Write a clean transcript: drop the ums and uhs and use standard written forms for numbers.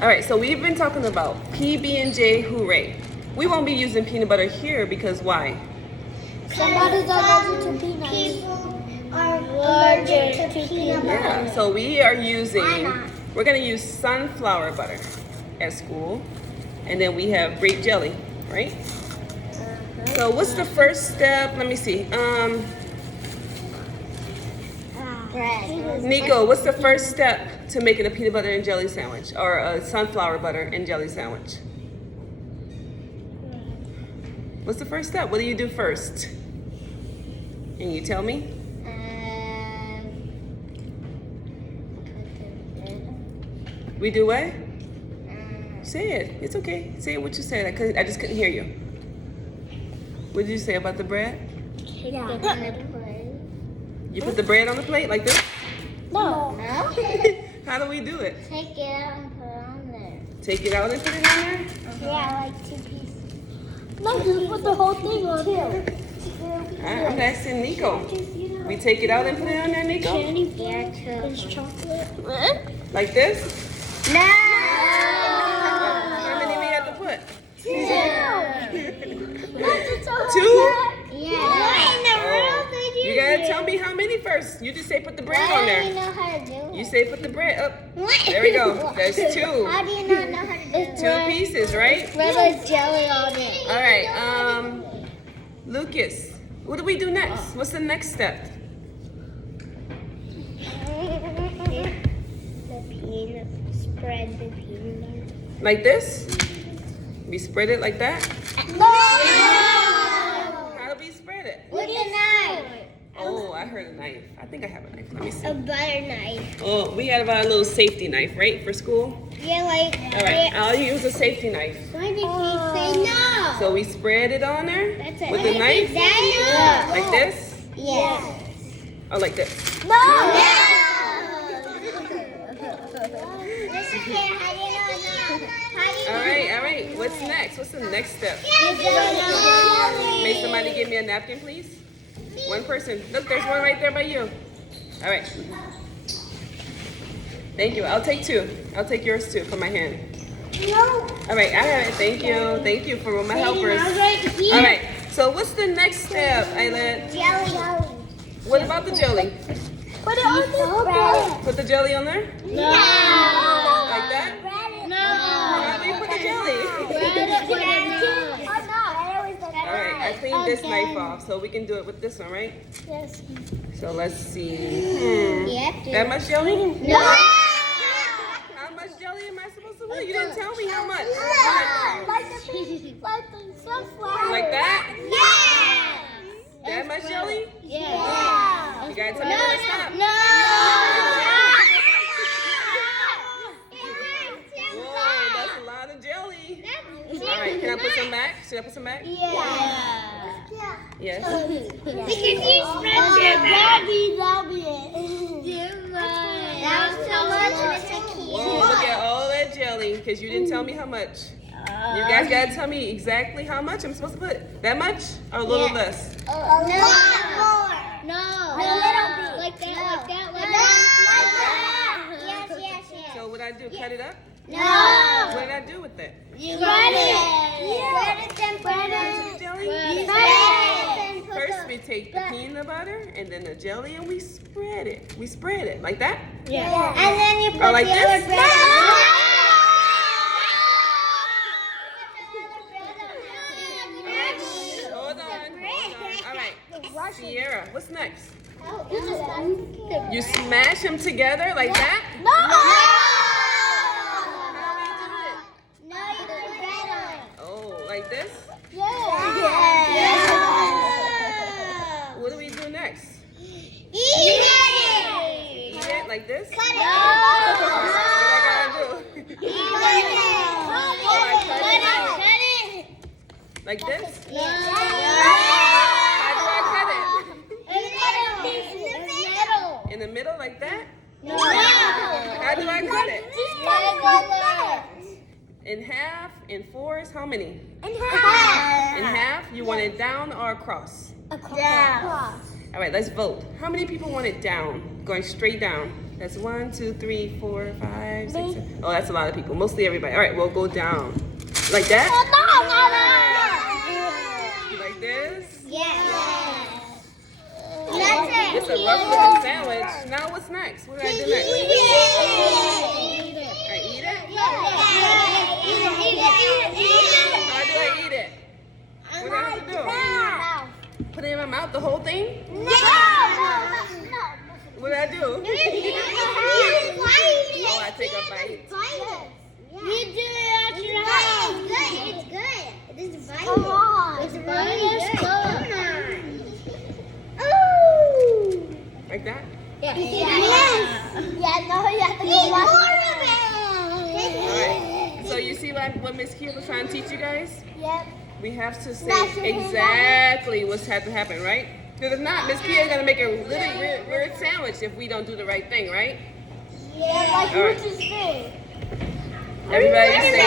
All right, so we've been talking about PB&J Hooray. We won't be using peanut butter here because why? Somebody's allergic to peanuts. People are allergic to peanut butter. Yeah, so we are we're gonna use sunflower butter at school. And then we have grape jelly, right? So what's the first step? Let me see. Bread. Nico, what's the first step to making a peanut butter and jelly sandwich or a sunflower butter and jelly sandwich? What's the first step? What do you do first? Can you tell me? We do what? Say it. It's okay. Say what you said. I just couldn't hear you. What did you say about the bread? You put the bread on the plate like this? No. How do we do it? Take it out and put it on there. Take it out and put it on there? Yeah, like 2 pieces. No, just put the whole thing on there. I'm asking Nico. We take it out and put it on there, Nico? Yeah, there's chocolate. Like this? No! How many we have to put? 2. 2? Yeah. What in the world did you You gotta do? tell me how many first. You just say put the bread Why on don't you there. know how to do it? You say put the bread up. What? There we go. There's 2. How do you not know how to do it? 2 pieces, right? Spread a jelly on it. All right. Lucas, what do we do next? What's the next step? Spread the peanut butter. Like this? We spread it like that? No! How do we spread it? With a knife. Oh, I heard a knife. I think I have a knife. Let me see. A butter knife. Oh, we have our little safety knife, right, for school? Yeah, like. All right, I'll use a safety knife. Why did he say no? So we spread it on there That's it. with the knife, That no. like this, Yes. or like this. No! Listen here, how do you know no? How do you All right. What's next? What's the next step? know? May somebody give me a napkin, please? One person. Look, there's one right there by you. All right. Thank you. I'll take 2. I'll take yours too for my hand. No. All right, I have it. Thank you. Thank you for my helpers. Right here. All right. So what's the next step, Island? Jelly. What about the jelly? Put it on the bread. Put the jelly on there? No. Like that? No. How do you put the jelly? All right, I cleaned this knife off, so we can do it with this one, right? Yes. So let's see. Yep. That much jelly? No. How much jelly am I supposed to put? You didn't tell me how much. Like the sunflower. Like that? Yeah. That much jelly? Yeah. You gotta tell me when to stop. No. Whoa, that's a lot of jelly. All right, can I put some back? Should I put some back? Yeah. Yes. Because you spread your body, that was so much, Mr. Whoa, look at all that jelly, because you didn't tell me how much. You guys gotta tell me exactly how much I'm supposed to put. That much or a little less? A lot more. No. A little bit. Like that, like that. Yes. So what I do, cut it up? No. What did I do with it? You spread it. Spread it, then put it. Jelly? First we take the peanut butter and then the jelly and we spread it. We spread it like that? Yeah. And then you put like the this? other bread. Hold on. All right. Sierra, what's next? You smash them together like that? No. How do you do it? No, you put bread on it. Oh, like this? Yeah. What do we do next? Eat it. Eat it like this? Cut it. What I gotta do? Like this? No. How do I cut it? In In the middle like that? No. How do I cut it? Just In half, in fours, how many? in half. In half? You want it down or across? Down. All right, let's vote. How many people want it down, going straight down? That's 1, 2, 3, 4, 5, 6, 7. Oh, that's a lot of people. Mostly everybody. All right, we'll go down. Like that? Like this? Yes. It's a rough looking sandwich. Now what's next? What do I do next? I eat it? How do I eat it? What do I have to do? Put it in my mouth, the whole thing? What do I do? Oh, I take a bite. You do it. It's good. It's good. Come on. It's really good. Like that? Yes. Yeah, no, you have to go watch it. Alright. So you see what Miss Kia was trying to teach you guys? Yep. We have to say exactly what's had to happen, right? Because if not, Miss Kia is going to make a really weird sandwich if we don't do the right thing, right? Yeah, like All right. which is big. Everybody say